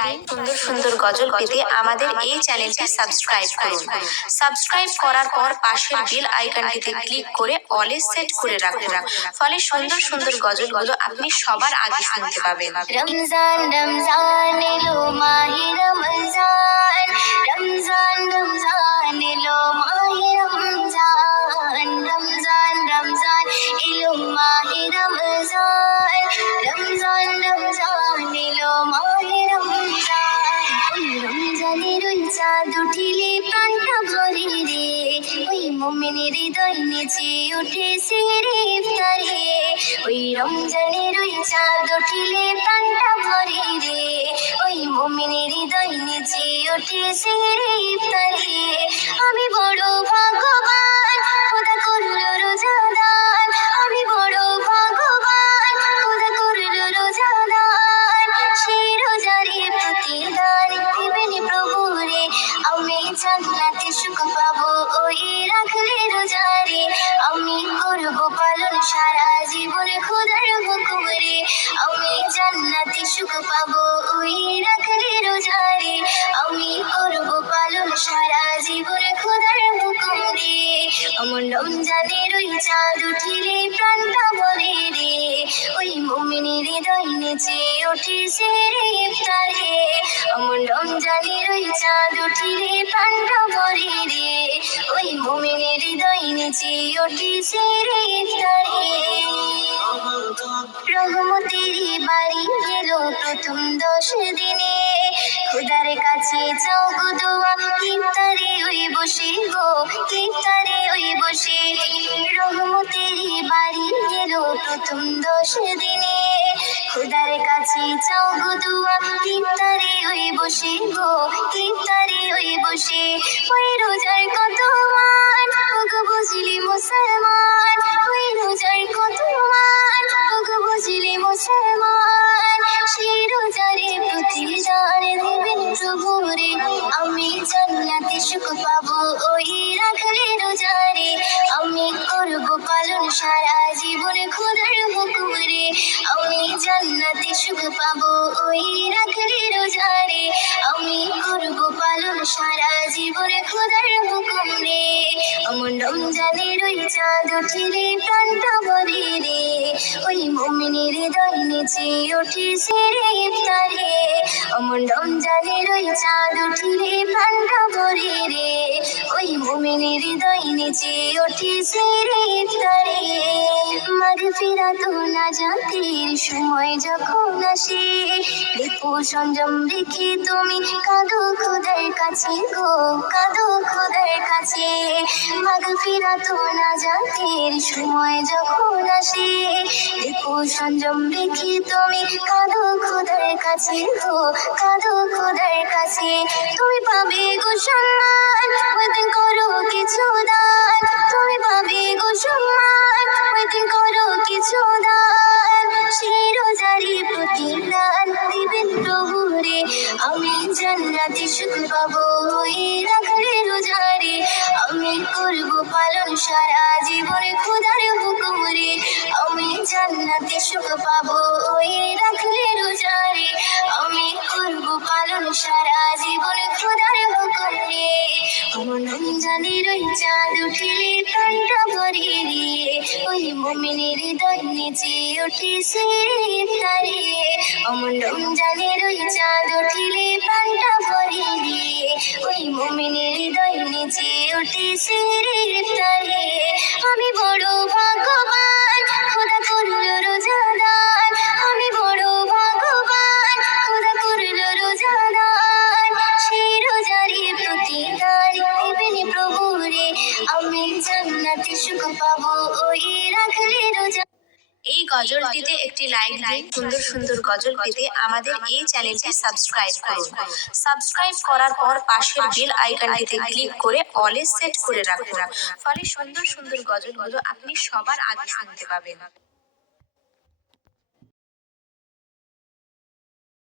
দিন। সুন্দর সুন্দর গজল পেতে আমাদের এই চ্যানেলটি সাবস্ক্রাইব করুন। সাবস্ক্রাইব করার পর পাশের বেল আইকনটিতে ক্লিক করে অলে সেট করে রাখুন, ফলে সুন্দর সুন্দর গজলগুলো আপনি সবার আগে শুনতে পাবেন। রমজান রমজান এলো মাহে রমজান, রমজান রমজান এলো মাহে রমজান, রমজান রমজান এলো মাহে রমজান, রমজান রমজান এলো মাহে রমজান। ওই রমজানের ওই চাঁদ উঠিলে প্রাণটা ভরে রে, ওই মুমিনের হৃদয় নেচে উঠেছে রে ইফতারে। ওই রমজানের ওই চাঁদ উঠিলে প্রাণটা ভরে রে, ওই মুমিনের হৃদয় নেচে উঠেছে রে ইফতারে। আমি বড় ভাগ্যবান, খোদা করলো রোজা দান, আমি বড় ভাগ্যবান, খোদা করলো রোজা দান। সেই রোজারে প্রতিদান দিবেন প্রভু রে, আমি জান্নাতে সুখ পাবো ওই রাখলে রোজারে। আমি করবো পালন সারা জীবন খোদার হুকুম রে, আমি জান্নাতে সুখ পাবো ওই রাখলে রোজারে। আমি করবো পালন সারা জীবন খোদার হুকুম রে। অমন রমজানের ওই চাঁদ উঠিলে প্রাণটা ভরে রে, ওই মুমিনের হৃদয় নেচে উঠেছে রে ইফতারে। অমন রমজানের ওই চাঁদ উঠিলে প্রাণটা ভরে রে, ওই মুমিনের হৃদয় নেচে উঠেছে রে ইফতারে। রহমতেরই বাড়ি এলো প্রথম 10 দিনে, খোদার কাছে চাও গো দোয়া ইফতারে ওই বসে গো, ইফতারে ওই বসে। রহমতেরই বাড়ি এলো প্রথম 10 দিনে, খোদার কাছে চাও গো দোয়া ইফতারে ওই বসে গো, ইফতারে ওই বসে। ওই রোজার কত মান ওগো বুঝলি মুসলমান, ওই রোজার কত মান ওগো বুঝলি মুসলমান। সেই রোজারে প্রতিদান দিবেন প্রভু রে, আমি জান্নাতে সুখ পাবো ওই রাখলে রোজারে। আমি করবো পালন সারা জীবন খোদার হুকুম রে, আমি জান্নাতে সুখ পাবো ওই রাখলে রোজারে। আমি করবো পালন সারা জীবন খোদার হুকুম রে। অমন রমজানের ওই চাঁদ উঠিলে প্রাণটা ভরে রে, ওই মুমিনের হৃদয় নেচে উঠেছে রে ইফতারে। অমন রমজানের ওই চাঁদ উঠিলে প্রাণটা ভরে রে, ওই মুমিনের হৃদয় নেচে উঠেছে রে ইফতারে। মাগফিরাত ও নাজাতের সময় যখন আসে, রিপু সংযম রেখে তুমি কাঁদো খোদার কাছে গো, কাঁদো খোদার কাছে। মাগফিরাত ও নাজাতের সময় যখন আসে, রিপু সংযম রেখে তুমি কাঁদো খোদার কাছে গো, কাঁদো খোদার কাছে। তুমি পাবে গো সম্মান ওই দিন করো কিছু দান, তুমি পাবে গো সম্মান ওই দিন করো কিছু দান। সেই রোজারি প্রতিদান দিবেন প্রভু রে, আমি জান্নাতে সুখ পাবো ওই রাখলে রোজারে। আমি করবো পালন সারা জীবন খোদার হুকুম রে, আমি জান্নাতে সুখ পাবো ওই রাখলে রোজারে। আমি করবো পালন সারা জীবন খোদার হুকুম রে। অমন রমজানের ওই চাঁদ উঠিলে প্রাণটা ভরে রে, ওই মুমিনের হৃদয় নেচে উঠেছে ইফতারে। অমন রমজানের ওই চাঁদ উঠিলে প্রাণটা ভরে রে, ওই মুমিনের হৃদয় নেচে উঠেছে ইফতারে। আমি বড় ভাগ্যবান, খোদা করলো রোজা দান, আমি বড় ভাগ্যবান, খোদা করলো রোজা দান। সেই রোজারে প্রতিদান দিবেন প্রভু রে, আমি জান্নাতে সুখ পাবো ওই রাখলে রোজা। এই গজলটিতে একটি লাইক দিন। সুন্দর সুন্দর গজল পেতে আমাদের এই চ্যানেলটি সাবস্ক্রাইব করুন। সাবস্ক্রাইব করার পর পাশের বেল আইকনটিতে ক্লিক করে অলে সেট করে রাখুন, ফলে সুন্দর সুন্দর গজলগুলো আপনি সবার আগে শুনতে পাবেন।